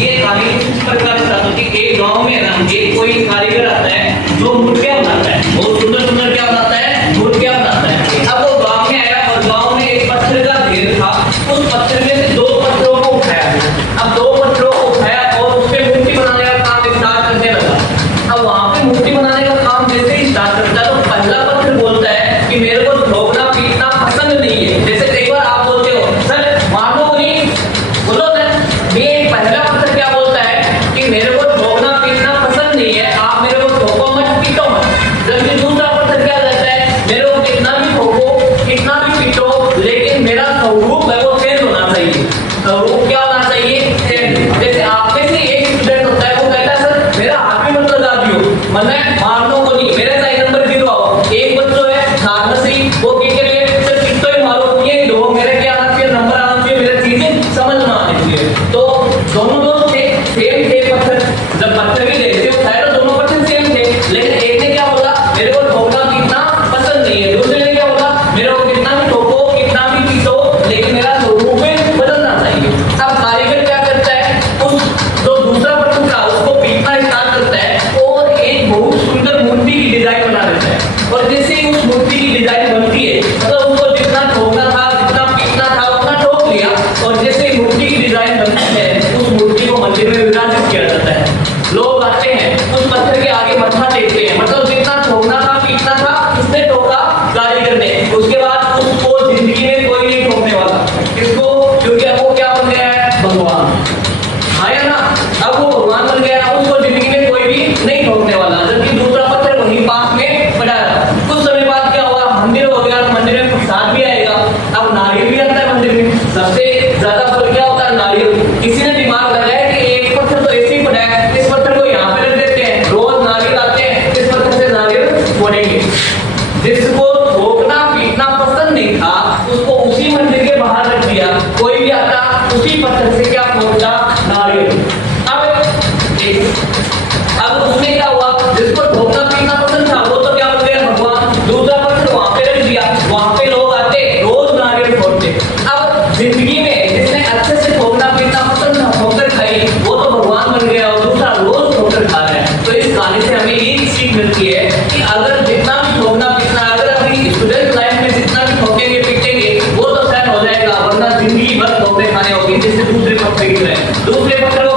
ये कहानी इस प्रकार से आता है कि एक गांव में ना एक कोई कारीगर आता है जो मूर्तियां बनाता है, बहुत सुंदर सुंदर क्या बनाता है, मूर्तियां बनाता है। अब वो गांव में आया और गांव में एक पत्थर का ढेर था, उस पत्थर में से दो पत्थरों को उठाया। अब दो पत्थरों को उठाया और उस पे मूर्ति बनाने का काम स्टार्ट करने लगा। अब वहां पे मूर्ति बनाने का काम जैसे ही स्टार्ट करता है तो पहला पत्थर बोलता है कि मेरे को ठोकना पीटना पसंद नहीं है। जैसे कई बार आप बोलते हो सर मानो नहीं, बोलो सर, ये पहला पत्थर क्या बोलता है कि मेरे को ठोकना पीटना पसंद नहीं है, आप मेरे को ठोको मत पीटो मत। जबकि दूसरा पत्थर क्या कहता है, मेरे को कितना भी ठोको कितना भी पीटो लेकिन मेरा स्वरूप है वो चेंज होना चाहिए। स्वरूप क्या होना चाहिए, चेंज। जैसे आप में से एक स्टूडेंट होता है वो कहता है सर मेरा हाथ भी मत लगा दियो, मतलब मारनो को नहीं, मेरे सही नंबर गिरवाओ। एक बच्चों है नागनसी वो के लिए सर कितो ही मारो, ये लो मेरे क्या आना चाहिए, नंबर आना चाहिए, मेरे चीजें समझ में आनी चाहिए। तो दोनों दोस्त थे, सेम थे पत्थर, जब पत्थर भी लेते उठाए तो दोनों पत्थर सेम थे, लेकिन एक ने क्या बोला मेरे को ठोकना पीटना पसंद नहीं है, दूसरे ने क्या बोला मेरे को कितना भी ठोको कितना भी पीटो लेकिन मेरा स्वरूप बदलना चाहिए। अब कारीगर क्या करता है, उस जो दूसरा पत्थर था उसको पीटना स्टार्ट करता है और एक बहुत सुंदर मूर्ति की डिजाइन बना देता है। और जैसे ही उस मूर्ति की डिजाइन बनती है मतलब उसको जितना ठोकना था जितना पीटना था उतना ठोक लिया, और जैसे ही मूर्ति की डिजाइन बनती है उस मूर्ति को मंदिर में विराजित किया जाता है। लोग आते हैं उस पत्थर के आगे मत्था टेकते हैं, मतलब जितना ठोकना था पीटना था उसने ठोका कारीगर ने, उसके बाद उसको जिंदगी में कोई नहीं ठोकने वाला। किसको, क्योंकि अब वो क्या बन गया है, भगवान। आया ना, अब वो भगवान बन गया, उसको जिंदगी में कोई भी नहीं ठोकने वाला। जबकि दूसरा पत्थर वहीं पास में पड़ा रहा। कुछ समय बाद क्या हुआ, मंदिर हो गया, मंदिर में प्रसाद भी आएगा। अब नारियल भी आता है मंदिर में, सबसे ज्यादा फल क्या होता है, नारियल। किसी ने दिमाग लगाया कि एक पत्थर तो ऐसे ही पड़ा है, इस पत्थर को यहाँ पे रख देते हैं, रोज नारियल आते हैं, इस पत्थर से नारियल फोड़ेंगे। जिसको ठोकना पीटना पसंद नहीं था उसको उसी मंदिर के बाहर रख दिया, कोई भी आता उसी पत्थर से क्या फोड़ता, नारियल। अब उसमें क्या हुआ, जिसको ठोकना पीटना पसंद था वो तो क्या बन गया, भगवान। दूसरा पत्थर वहां पे रख दिया, वहां पे लोग आते रोज नारियल फोड़ते। अब जिंदगी में जिसने अच्छे से ठोकना पीटना पसंद था ठोकर खाई वो तो भगवान बन गया और दूसरा रोज ठोकर खा रहा है। तो इस कहानी से हमें एक सीख मिलती है कि अगर जितना भी ठोकना पीटना, अगर अपनी स्टूडेंट लाइफ में जितना भी ठोकेंगे पीटेंगे वो तो सेट हो जाएगा, वरना जिंदगी भर ठोकने खाने होगी। जिससे दूसरे पत्थर गिर रहे हैं, दूसरे पत्थर